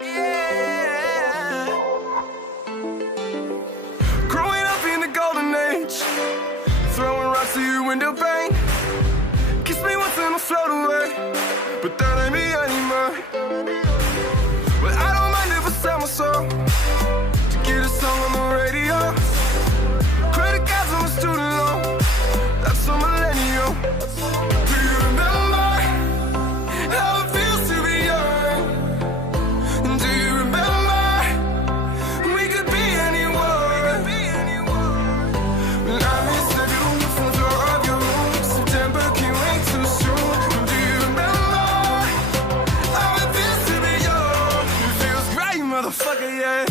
Yeah. Growing up in the golden age, throwing rocks to your window pane. Kiss me once and I'll float away, but that ain't me anymore. Well, I don't mind if I sell my soul to get a song on the radio. Credit cards on a student loan, that's so millennial. Do you remember how it feels to be young? And do you remember we could be anyone? Well, I miss the view from the floor of your room. September can't wait too soon. And do you remember how it feels to be young? It feels great, motherfucker, yeah.